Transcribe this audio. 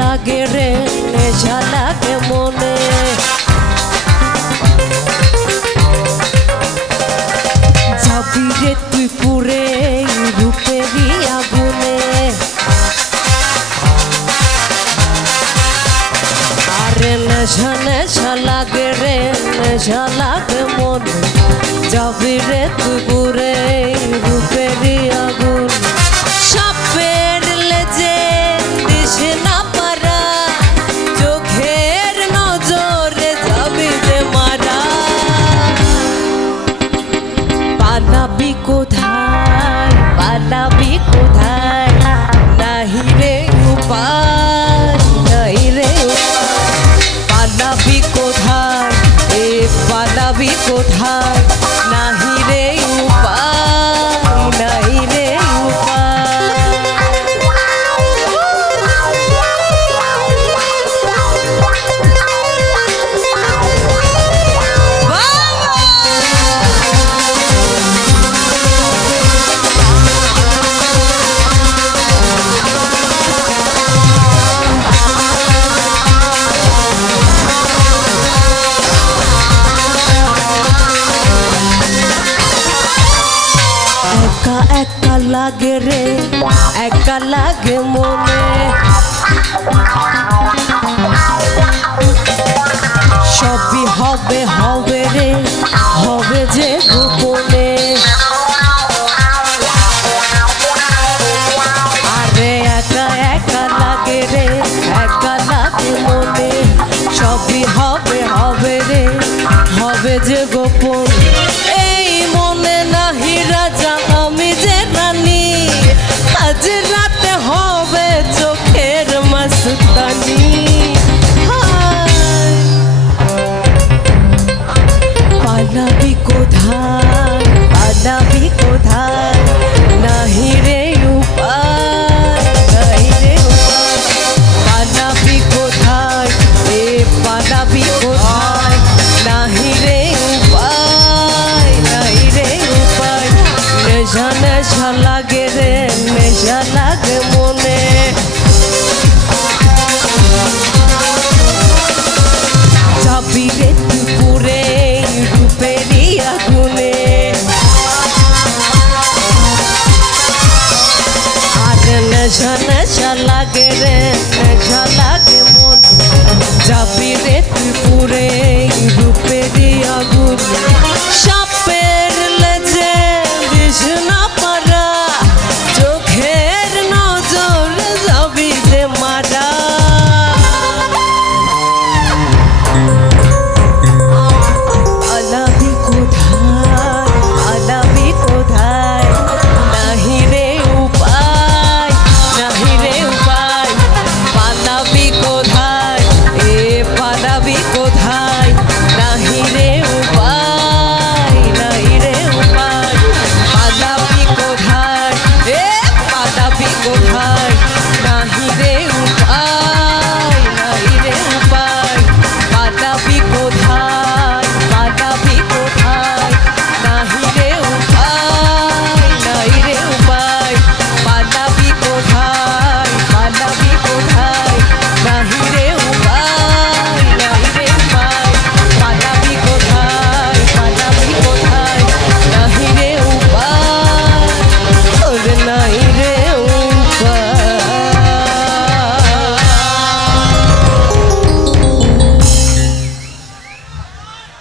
লাগে রে নেশা লাগে মনে। যাবি রে তুই পুরে রূপেরই আগুনে। আরে নেশা নেশা লাগে রে, নেশা লাগে মনে। যাবি রে তুই পুরে কোথায়? পালাবি কোথায়? নাহি রে উপায় নাহি রে পালাবি কোথায়? এ পালাবি নাহি রে একা একা লাগে রে, একা লাগে মনে। সবই হবে হবে রে, হবে যে গোপনে। আরে একা একা লাগে রে, একা লাগে মনে। সবই হবে হবে রে, হবে যে গোপনে। আজ রাতে হবে চোখের মাস্তানি। পালাবি কোথায়? নেশা নেশা লাগে রে নেশা লাগে মনে। যাবি রে পুকুরে, রূপেরই আগুনে। আর নেশা নেশা লাগে রে নেশা লাগে মনে। যাবি রে পুকুরে, রূপেরই আগুনে।